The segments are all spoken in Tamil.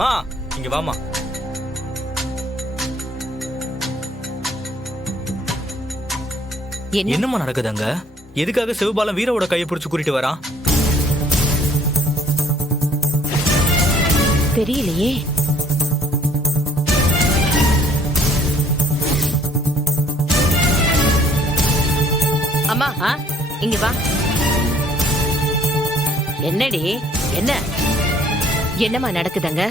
மா இங்க வாமா. என்னம்மா நடக்குதுங்க? எதுக்காக சிவபாலம் வீரோட கையை பிடிச்சு கூட்டிட்டு வரான்? தெரியலையே. அம்மா இங்க வா. என்னடி என்ன என்னம்மா நடக்குதுங்க?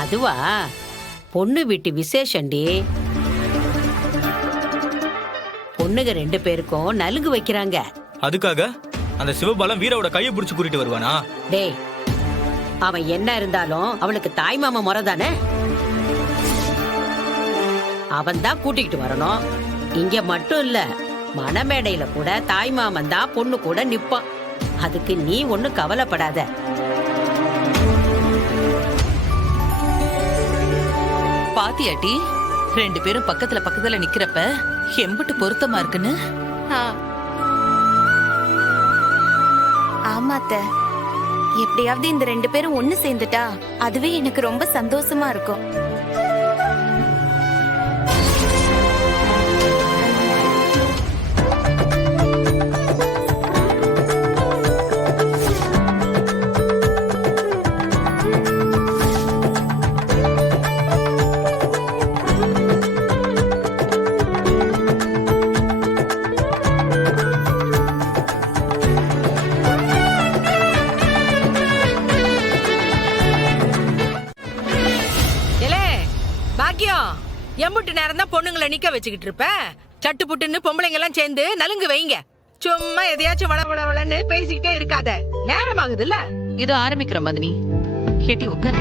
அதுவா பொண்ணு வீட்டு விசேஷண்டி. பொண்ணுங்க 2 பேருக்கும் நலுங்கு வைக்கிறாங்க. அதுக்காக அந்த சிவபாலம் வீரோட கையை பிடிச்சு கூட்டிட்டு வருவானா? டேய், அவன் என்ன இருந்தாலும் அவளுக்கு தாய் மாமா முறை தானே. அவன் தான் கூட்டிக்கிட்டு வரணும். இங்க மட்டும் இல்ல, மணமேடையில கூட தாய் மாமன் தான் பொண்ணு கூட நிப்பான். அதுக்கு நீ ஒண்ணு கவலைப்படாத. பாத்தியாட்டி 2 பேரும் பக்கத்துல பக்கத்துல நிக்கிறப்ப எம்பிட்டு பொருத்தமா இருக்குன்னு. ஆமாத்த, எப்படியாவது இந்த 2 பேரும் ஒண்ணு சேர்ந்துட்டா அதுவே எனக்கு ரொம்ப சந்தோஷமா இருக்கும். எம்புட்டு நேரம் தான் பொண்ணுங்களை நிக்க வச்சுக்கிட்டு இருப்ப? சட்டு புட்டுன்னு பொம்பளைங்க எல்லாம் சேர்ந்து நலுங்கு வைங்க. சும்மா எதையாச்சும் வளவளன்னு பேசிக்கிட்டே இருக்காத, நேரம் ஆகுதுல்ல. இது ஆரம்பிக்கிற மதினி. கேட்டி உட்கார்.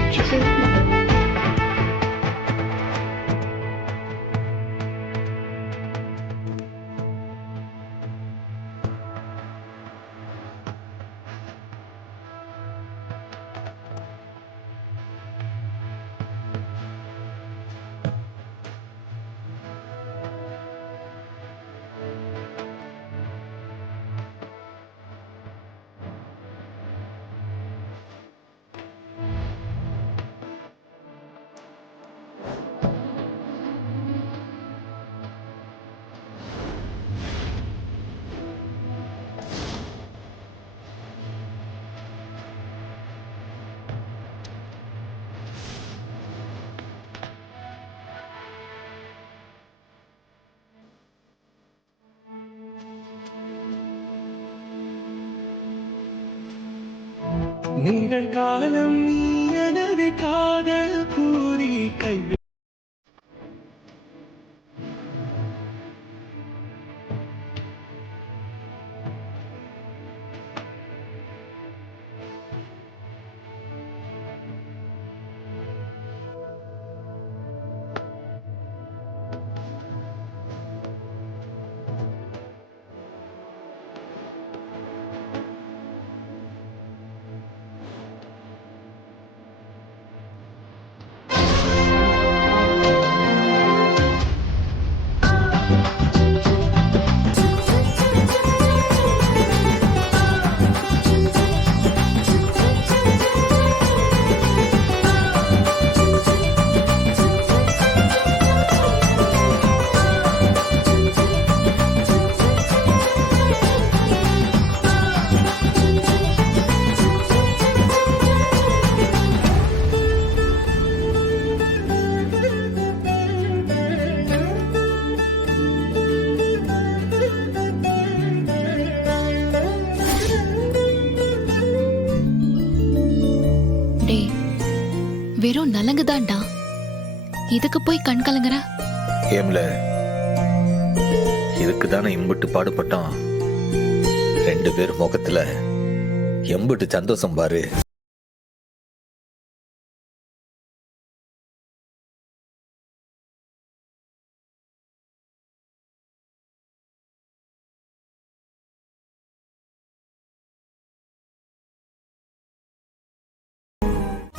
நிகழ்காலம் நீ எனது காதல் கூறி கை வெறும் நலங்குதான்டா, இதுக்கு போய் கண் கலங்குற? ஏம்ல, இதுக்கு தானே இம்புட்டு பாடுபட்டோம். 2 பேர் முகத்துல எம்புட்டு சந்தோஷம் பாரு.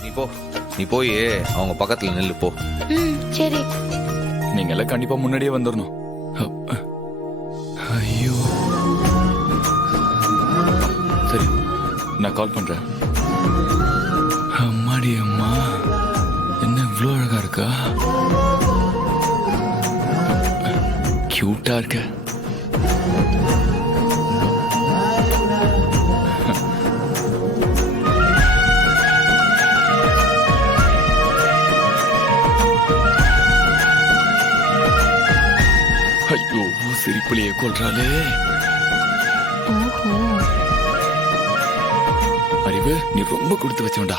நீ போய் அவங்க பக்கத்துல நில்லு போ. ம் சரி. நீங்க எல்லாம் கண்டிப்பா முன்னாடியே வந்துடணும். ஐயோ சரி, நான் கால் பண்றேன். அம்மாடி அம்மா, என்ன இவ்வளோ அழகா இருக்கா, கியூட்டா இருக்க. ஐயோ சிரிப்புலையே கொள்றாளே. ஓஹோ, அறிவு, நீ ரொம்ப கொடுத்து வச்சோண்டா.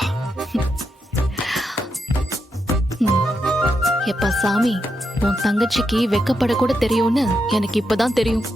எப்பா சாமி, உன் தங்கச்சிக்கு வெக்கப்பட கூட தெரியும்னு எனக்கு இப்பதான் தெரியும்.